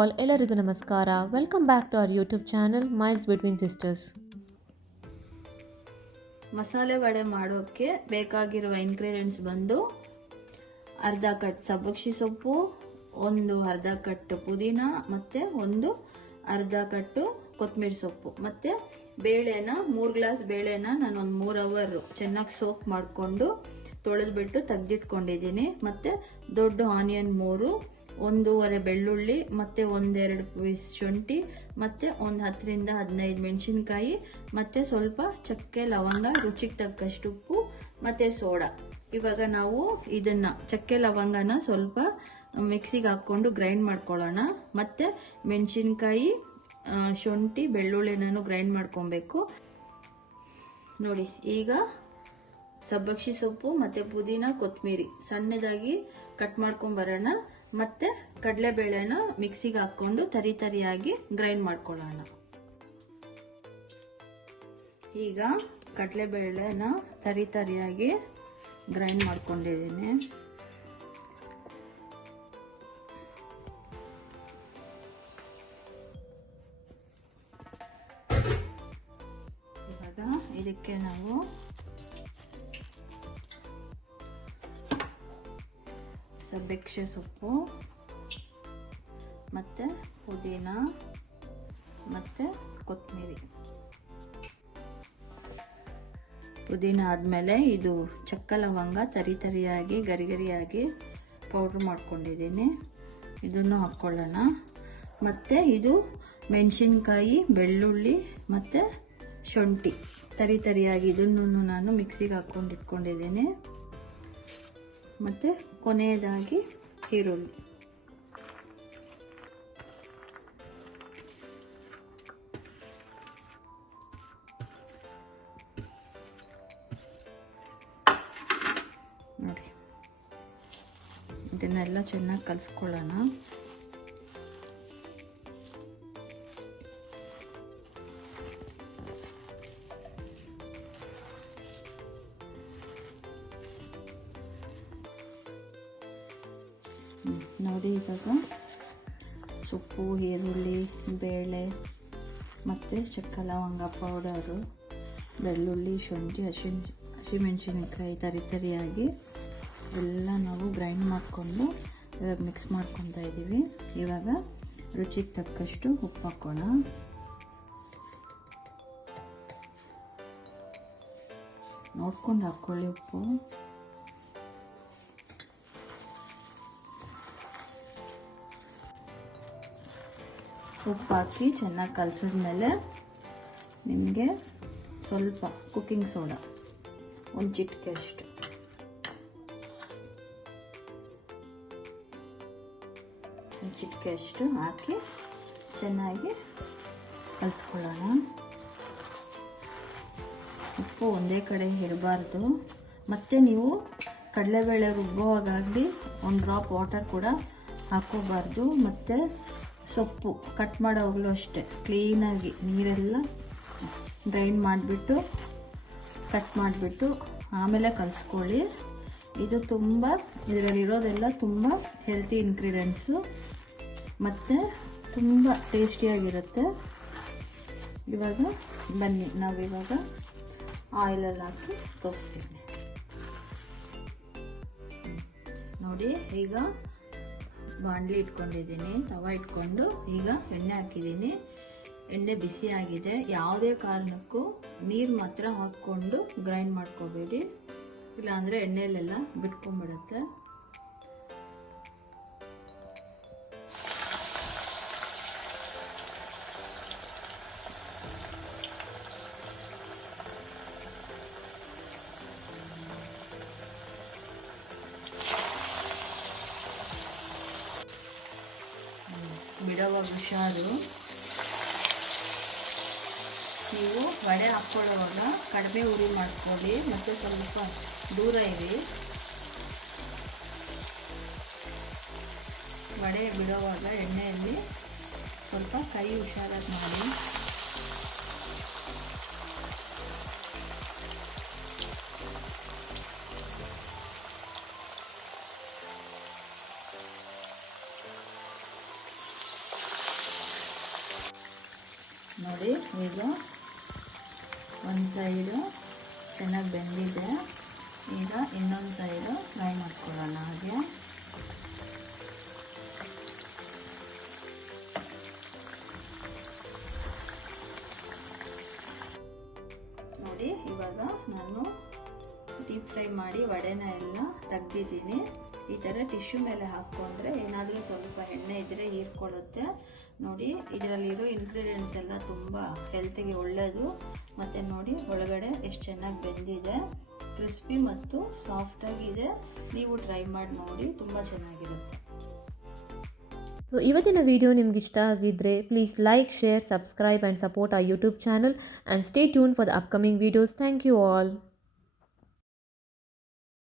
All, ಎಲ್ಲರಿಗೂ ನಮಸ್ಕಾರ. Welcome back to our YouTube channel miles between sisters. Masala vada ಮಾಡೋಕ್ಕೆ ಬೇಕಾಗಿರುವ ಇಂಗ್ರೀಡಿಯೆಂಟ್ಸ್ ಬಂದು ಅರ್ಧ ಕಟ್ ಸಬ್ಬಕ್ಷಿ ಸೊಪ್ಪು, ಒಂದು ಅರ್ಧ ಕಟ್ಟು ಪುದೀನ, ಮತ್ತೆ ಒಂದು ಅರ್ಧ ಕಟ್ಟು ಕೊತ್ತಂಬರಿ ಸೊಪ್ಪು, ಮತ್ತೆ ಬೇಳೆನ 3 ಗ್ಲಾಸ್ ಬೇಳೆನ ನಾನು ಒಂದು 3 ಅವರ್ ಚೆನ್ನಾಗಿ ಸೋಕ್ ಮಾಡಿಕೊಂಡು ತೊಳೆದ್ಬಿಟ್ಟು ತೆಗೆದಿಟ್ಕೊಂಡಿದ್ದೀನಿ. ಮತ್ತೆ ದೊಡ್ಡ ಆನಿಯನ್ 3, 1.5 ಬೆಳ್ಳುಳ್ಳಿ, ಮತ್ತೆ 1-2 ಪೀಸ್ ಶುಂಠಿ, ಮತ್ತೆ ಒಂದು 10ರಿಂದ 15 ಮೆಣಸಿನ್ಕಾಯಿ, ಮತ್ತೆ ಸ್ವಲ್ಪ ಚಕ್ಕೆ ಲವಂಗ, ರುಚಿಗೆ ತಕ್ಕಷ್ಟು ಉಪ್ಪು, ಮತ್ತೆ ಸೋಡಾ. ಇವಾಗ ನಾವು ಇದನ್ನ ಚಕ್ಕೆ ಲವಂಗನ ಸ್ವಲ್ಪ ಮಿಕ್ಸಿಗೆ ಹಾಕೊಂಡು ಗ್ರೈಂಡ್ ಮಾಡ್ಕೊಳ್ಳೋಣ. ಮತ್ತೆ ಮೆಣಸಿನ್ಕಾಯಿ, ಶುಂಠಿ, ಬೆಳ್ಳುಳ್ಳಿನೂ ಗ್ರೈಂಡ್ ಮಾಡ್ಕೊಬೇಕು. ನೋಡಿ, ಈಗ ಸಬ್ಬಕ್ಷಿ ಸೊಪ್ಪು ಮತ್ತೆ ಪುದೀನ, ಕೊತ್ತಂಬರಿ ಸಣ್ಣದಾಗಿ ಕಟ್ ಮಾಡ್ಕೊಂಡ್ ಬರೋಣ. ಮತ್ತೆ ಕಡಲೆಬೇಳೆನ ಮಿಕ್ಸಿಗೆ ಹಾಕೊಂಡು ತರಿಯಾಗಿ ಗ್ರೈಂಡ್ ಮಾಡ್ಕೊಳ್ಳೋಣ. ಈಗ ಕಡಲೆಬೇಳೆನ ತರಿಯಾಗಿ ಗ್ರೈಂಡ್ ಮಾಡ್ಕೊಂಡಿದ್ದೀನಿ. ಇವಾಗ ಇದಕ್ಕೆ ನಾವು ಸಬ್ಬಕ್ಷಿ ಸೊಪ್ಪು ಮತ್ತೆ ಪುದೀನ ಮತ್ತೆ ಕೊತ್ತಂಬರಿ. ಪುದೀನ ಆದಮೇಲೆ ಇದು ಚಕ್ಕ ಲವಂಗ ತರಿಯಾಗಿ ಗರಿಯಾಗಿ ಪೌಡ್ರ್ ಮಾಡ್ಕೊಂಡಿದ್ದೀನಿ, ಇದನ್ನು ಹಾಕ್ಕೊಳ್ಳೋಣ. ಮತ್ತು ಇದು ಮೆಣಸಿನ್ಕಾಯಿ, ಬೆಳ್ಳುಳ್ಳಿ ಮತ್ತು ಶುಂಠಿ ತರಿಯಾಗಿ ಇದನ್ನು ನಾನು ಮಿಕ್ಸಿಗೆ ಹಾಕ್ಕೊಂಡು ಇಟ್ಕೊಂಡಿದ್ದೀನಿ. ಮತ್ತು ಕೊನೆಯದಾಗಿ ಈರುಳ್ಳಿ. ನೋಡಿ, ಇದನ್ನೆಲ್ಲ ಚೆನ್ನಾಗಿ ಕಲಿಸ್ಕೊಳ್ಳೋಣ. ನೋಡಿ, ಇವಾಗ ಸೊಪ್ಪು, ಈರುಳ್ಳಿ, ಬೇಳೆ ಮತ್ತು ಚಕ್ಕ ಲವಂಗ ಪೌಡರು, ಬೆಳ್ಳುಳ್ಳಿ, ಶುಂಠಿ, ಹಸಿಮೆಣಸಿನಕಾಯಿ ತರಿಯಾಗಿ ಎಲ್ಲ ನಾವು ಗ್ರೈಂಡ್ ಮಾಡಿಕೊಂಡು ಇವಾಗ ಮಿಕ್ಸ್ ಮಾಡ್ಕೊತಾ ಇದ್ದೀವಿ. ಇವಾಗ ರುಚಿಗೆ ತಕ್ಕಷ್ಟು ಉಪ್ಪು ಹಾಕೋಣ. ನೋಡ್ಕೊಂಡು ಹಾಕ್ಕೊಳ್ಳಿ ಉಪ್ಪು. ಉಪ್ಪು ಹಾಕಿ ಚೆನ್ನಾಗಿ ಕಲಸಿದ್ಮೇಲೆ ನಿಮಗೆ ಸ್ವಲ್ಪ ಕುಕ್ಕಿಂಗ್ ಸೋಡಾ, ಒಂದು ಚಿಟಿಕೆಯಷ್ಟು, ಹಾಕಿ ಚೆನ್ನಾಗಿ ಕಲಿಸ್ಕೊಳ್ಳೋಣ. ಉಪ್ಪು ಒಂದೇ ಕಡೆ ಇರಬಾರ್ದು. ಮತ್ತು ನೀವು ಕಡಲೆಬೇಳೆ ರುಬ್ಬೋವಾಗಲಿ 1 ಡ್ರಾಪ್ ವಾಟರ್ ಕೂಡ ಹಾಕೋಬಾರ್ದು. ಮತ್ತು ಸೊಪ್ಪು ಕಟ್ ಮಾಡೋವಾಗಲೂ ಅಷ್ಟೇ ಕ್ಲೀನಾಗಿ ನೀರೆಲ್ಲ ಡ್ರೈನ್ ಮಾಡಿಬಿಟ್ಟು ಕಟ್ ಮಾಡಿಬಿಟ್ಟು ಆಮೇಲೆ ಕಲಿಸ್ಕೊಳ್ಳಿ. ಇದು ತುಂಬ ಇದರಲ್ಲಿರೋದೆಲ್ಲ ತುಂಬ ಹೆಲ್ತಿ ಇಂಗ್ರೀಡಿಯೆಂಟ್ಸು ಮತ್ತು ತುಂಬ ಟೇಸ್ಟಿಯಾಗಿರುತ್ತೆ. ಇವಾಗ ಬನ್ನಿ ನಾವಿವಾಗ ಆಯಿಲಲ್ಲಿ ಹಾಕಿ ತೋರಿಸ್ತೀನಿ. ನೋಡಿ, ಈಗ ಬಾಣಲಿ ಇಟ್ಕೊಂಡಿದ್ದೀನಿ, ತವ ಇಟ್ಕೊಂಡು ಈಗ ಎಣ್ಣೆ ಹಾಕಿದ್ದೀನಿ. ಎಣ್ಣೆ ಬಿಸಿ ಆಗಿದೆ. ಯಾವುದೇ ಕಾರಣಕ್ಕೂ ನೀರು ಮಾತ್ರ ಹಾಕ್ಕೊಂಡು ಗ್ರೈಂಡ್ ಮಾಡ್ಕೋಬೇಡಿ, ಇಲ್ಲಾಂದರೆ ಎಣ್ಣೆಯಲ್ಲೆಲ್ಲ ಬಿಟ್ಕೊಂಡ್ಬಿಡುತ್ತೆ. ಬಿಡೋವಾಗ ಹುಷಾರು. ನೀವು ವಡೆ ಹಾಕ್ಕೊಳ್ಳೋವಾಗ ಕಡಿಮೆ ಉರಿ ಮಾಡ್ಕೊಳ್ಳಿ ಮತ್ತು ಸ್ವಲ್ಪ ದೂರ ಇರಿ. ವಡೆ ಬಿಡೋವಾಗ ಎಣ್ಣೆಯಲ್ಲಿ ಸ್ವಲ್ಪ ಕೈ ಹುಷಾರಾಗಿ ಮಾಡಿ. ನೋಡಿ ಈಗ ಒಂದು ಸೈಡು ಚೆನ್ನಾಗಿ ಬೆಂದಿದೆ. ಈಗ ಇನ್ನೊಂದು ಸೈಡು ಫ್ರೈ ಮಾಡ್ಕೊಳ್ಳೋಣ ಹಾಗೆ. ನೋಡಿ ಇವಾಗ ನಾನು ಡೀಪ್ ಫ್ರೈ ಮಾಡಿ ವಡೆನ ಎಲ್ಲ ತೆಗ್ದಿದ್ದೀನಿ. ಈ ಥರ ಟಿಶ್ಯೂ ಮೇಲೆ ಹಾಕ್ಕೊಂಡ್ರೆ ಏನಾದರೂ ಸ್ವಲ್ಪ ಎಣ್ಣೆ ಇದ್ದರೆ ಹೀರ್ಕೊಳ್ಳುತ್ತೆ. ನೋಡಿ ಇದರಲ್ಲಿರೋ ಇಂಗ್ರೀಡಿಯೆಂಟ್ಸ್ ಎಲ್ಲ ತುಂಬ ಹೆಲ್ತಿಗೆ ಒಳ್ಳೆಯದು. ಮತ್ತು ನೋಡಿ ಒಳಗಡೆ ಎಷ್ಟು ಚೆನ್ನಾಗಿ ಬೆಂದಿದೆ, ಕ್ರಿಸ್ಪಿ ಮತ್ತು ಸಾಫ್ಟಾಗಿದೆ. ನೀವು ಟ್ರೈ ಮಾಡಿ ನೋಡಿ, ತುಂಬ ಚೆನ್ನಾಗಿರುತ್ತೆ. ಸೊ ಇವತ್ತಿನ ವಿಡಿಯೋ ನಿಮ್ಗೆ ಇಷ್ಟ ಆಗಿದ್ದರೆ please like, share, subscribe and support our YouTube channel and stay tune for the upcoming videos. Thank you all.